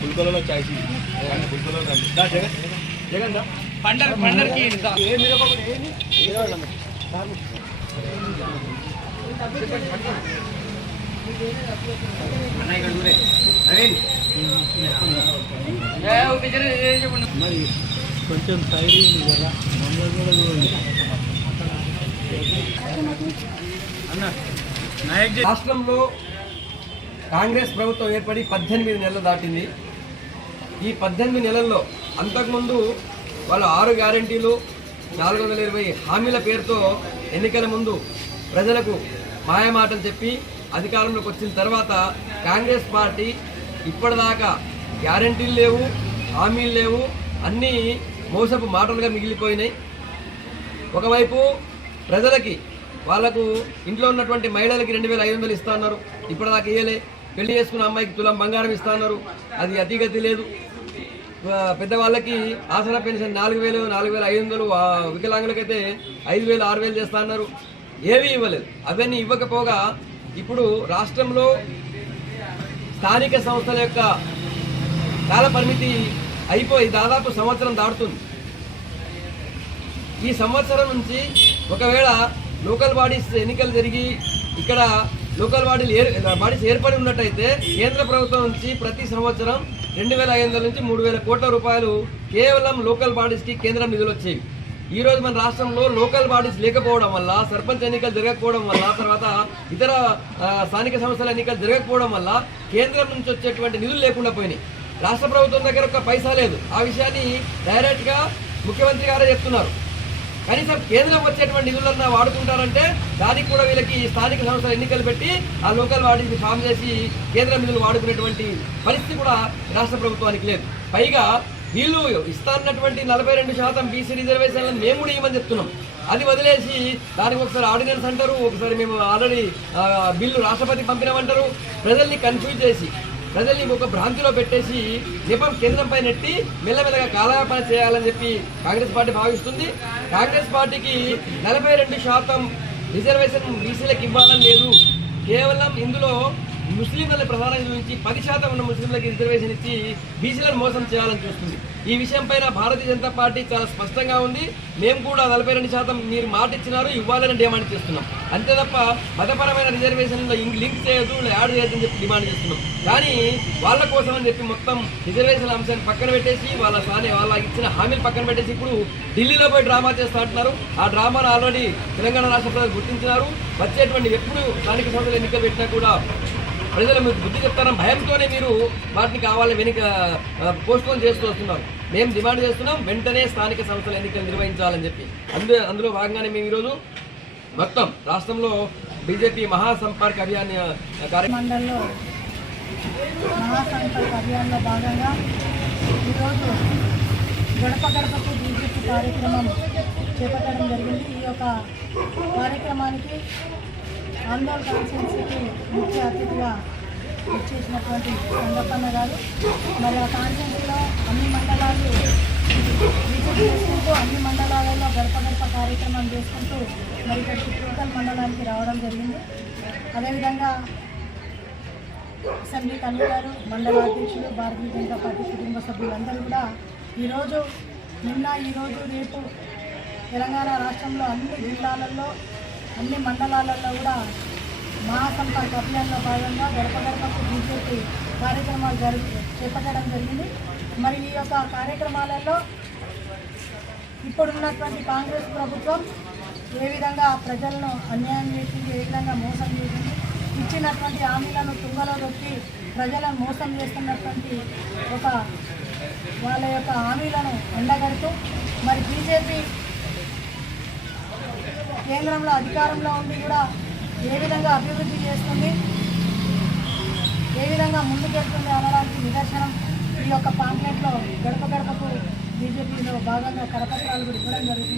పుల్కొలలో చాయ్ పుల్కొలలో జగన్. జగన్ పండర్ పండర్కి ఇంత మరి కొంచెం సైడ్ ఉంది కదా. మమ్మల్ని కూడా చూడండి. రాష్ట్రంలో కాంగ్రెస్ ప్రభుత్వం ఏర్పడి పద్దెనిమిది నెలలు దాటింది. ఈ పద్దెనిమిది నెలల్లో అంతకుముందు వాళ్ళు ఆరు గ్యారంటీలు నాలుగు వందల ఇరవై హామీల పేరుతో ఎన్నికల ముందు ప్రజలకు మాయమాటలు చెప్పి అధికారంలోకి వచ్చిన తర్వాత కాంగ్రెస్ పార్టీ ఇప్పటిదాకా గ్యారంటీలు లేవు హామీలు లేవు అన్నీ మోసపు మాటలుగా మిగిలిపోయినాయి. ఒకవైపు ప్రజలకి వాళ్ళకు ఇంట్లో ఉన్నటువంటి మహిళలకి రెండు వేల ఐదు వందలు ఇస్తా అన్నారు. ఇప్పటిదాకా ఇయ్యలే. పెళ్ళి చేసుకున్న అమ్మాయికి తులం బంగారం ఇస్తా అన్నారు. అది అతిగతి లేదు. పెద్దవాళ్ళకి ఆసరా పెన్షన్ నాలుగు వేలు నాలుగు వేల ఐదు వందలు వికలాంగులకైతే ఐదు వేలు ఆరు వేలు చేస్తా అన్నారు. ఏమీ ఇవ్వలేదు. అవన్నీ ఇవ్వకపోగా ఇప్పుడు రాష్ట్రంలో స్థానిక సంస్థల యొక్క కాల పరిమితి అయిపోయి దాదాపు సంవత్సరం దాటుతుంది. ఈ సంవత్సరం నుంచి ఒకవేళ లోకల్ బాడీస్ ఎన్నికలు జరిగి ఇక్కడ లోకల్ బాడీలు ఏర్ బాడీస్ ఏర్పడి ఉన్నట్టయితే కేంద్ర ప్రభుత్వం నుంచి ప్రతి సంవత్సరం రెండు వేల ఐదు వందల నుంచి మూడు వేల కోట్ల రూపాయలు కేవలం లోకల్ బాడీస్కి కేంద్రం నిధులు వచ్చేవి. ఈ రోజు మన రాష్ట్రంలో లోకల్ బాడీస్ లేకపోవడం వల్ల సర్పంచ్ ఎన్నికలు జరగకపోవడం వల్ల తర్వాత ఇతర స్థానిక సంస్థల ఎన్నికలు జరగకపోవడం వల్ల కేంద్రం నుంచి వచ్చేటువంటి నిధులు లేకుండా పోయినాయి. రాష్ట్ర ప్రభుత్వం దగ్గర ఒక పైసా లేదు. ఆ విషయాన్ని డైరెక్ట్గా ముఖ్యమంత్రి గారే చెప్తున్నారు. కనీసం కేంద్రం వచ్చేటువంటి నిధులన్నా వాడుకుంటారంటే దానికి కూడా వీళ్ళకి స్థానిక సంస్థల ఎన్నికలు పెట్టి ఆ లోకల్ వాడికి ఫామ్ చేసి కేంద్ర నిధులు వాడుకునేటువంటి పరిస్థితి కూడా రాష్ట్ర ప్రభుత్వానికి లేదు. పైగా వీళ్ళు ఇస్తానన్నటువంటి నలభై రెండు శాతం బీసీ రిజర్వేషన్లను మేము కూడా ఇవ్వమని చెప్తున్నాం. అది వదిలేసి దానికి ఒకసారి ఆర్డినెన్స్ అంటారు ఒకసారి మేము ఆల్రెడీ బిల్లు రాష్ట్రపతి పంపినామంటారు. ప్రజల్ని కన్ఫ్యూజ్ చేసి ప్రజల్ని ఒక భ్రాంతిలో పెట్టేసి దీపం కేంద్రంపై నెట్టి మెల్లమెల్లగా కాలయాపన చేయాలని చెప్పి కాంగ్రెస్ పార్టీ భావిస్తుంది. కాంగ్రెస్ పార్టీకి నలభై రెండు శాతం రిజర్వేషన్ బీసీలకు ఇవ్వాలని లేదు. కేవలం ఇందులో ముస్లింలను ప్రధాన చూపించి పది శాతం ఉన్న ముస్లింలకు రిజర్వేషన్ ఇచ్చి బీసీలను మోసం చేయాలని చూస్తుంది. ఈ విషయం పైన భారతీయ జనతా పార్టీ చాలా స్పష్టంగా ఉంది. మేము కూడా నలభై రెండు శాతం మీరు మాట ఇచ్చినారు ఇవ్వాలని డిమాండ్ చేస్తున్నాం. అంతే తప్ప మతపరమైన రిజర్వేషన్లో ఇంక లింక్ చేయొద్దు యాడ్ చేయొద్దని చెప్పి డిమాండ్ చేస్తున్నాం. కానీ వాళ్ళ కోసం అని చెప్పి మొత్తం రిజర్వేషన్ అంశాన్ని పక్కన పెట్టేసి వాళ్ళ సాని వాళ్ళ ఇచ్చిన హామీలు పక్కన పెట్టేసి ఇప్పుడు ఢిల్లీలో పోయి డ్రామా చేస్తా అంటున్నారు. ఆ డ్రామాను ఆల్రెడీ తెలంగాణ రాష్ట్ర ప్రజలు గుర్తించినారు. వచ్చేటువంటి ఎప్పుడు స్థానిక సంస్థలు ఎన్నికలు పెట్టినా కూడా ప్రజలు మీరు బుద్ధి చెప్తారని భయంతోనే మీరు వాటిని కావాలని వెనుక పోస్ట్పోన్ చేస్తూ వస్తున్నారు. మేము డిమాండ్ చేస్తున్నాం వెంటనే స్థానిక సంస్థల ఎన్నికలు నిర్వహించాలని చెప్పి. అందు అందులో భాగంగానే మేము ఈరోజు మొత్తం రాష్ట్రంలో బీజేపీ మహాసంపర్క్ అభియాన్ ఆ, కార్యక్రమం మండలంలో మహాసంకల్ప అభియాన్లో భాగంగా ఈరోజు గడప గడపకు బీజేపీ కార్యక్రమం చేపట్టడం జరిగింది. ఈ యొక్క కార్యక్రమానికి ఆందోళన కాన్స్టిట్యున్సీకి ముఖ్య అతిథిగా ఇచ్చేసినటువంటి సంగప్పన్న గారు మరి ఆ కాన్స్టిట్యున్సీలో అన్ని మండలాలు విజిట్ చేసుకుంటూ అన్ని మండలాలలో గడప గడప కార్యక్రమం చేసుకుంటూ మరి ఇక్కడ మండలానికి రావడం జరిగింది. అదేవిధంగా అసెంబ్లీ కన్వీనర్ మండల అధ్యక్షులు భారతీయ జనతా పార్టీ కుటుంబ సభ్యులందరూ కూడా ఈరోజు నిన్న ఈరోజు రేపు తెలంగాణ రాష్ట్రంలో అన్ని జిల్లాలలో అన్ని మండలాలలో కూడా మహాసంపర్క అభియాన్లో భాగంగా గడప గడపకు బీజేపీ కార్యక్రమాలు జరుగు చేపట్టడం జరిగింది. మరి ఈ యొక్క కార్యక్రమాలలో ఇప్పుడున్నటువంటి కాంగ్రెస్ ప్రభుత్వం ఏ విధంగా ప్రజలను అన్యాయం చేసింది ఏ విధంగా మోసం చేసింది ఇచ్చినటువంటి హామీలను తుంగలో దొక్కి ప్రజలను మోసం చేస్తున్నటువంటి ఒక వాళ్ళ యొక్క హామీలను ఎండగడుతూ మరి బీజేపీ కేంద్రంలో అధికారంలో ఉండి కూడా ఏ విధంగా అభివృద్ధి చేస్తుంది ఏ విధంగా ముందుకెళ్తుంది అనడానికి నిదర్శనం ఈ యొక్క పాంప్లెట్లో గడప గడపకు బీజేపీలో భాగంగా కరపత్రాలు కూడా ఇవ్వడం జరుగుతుంది.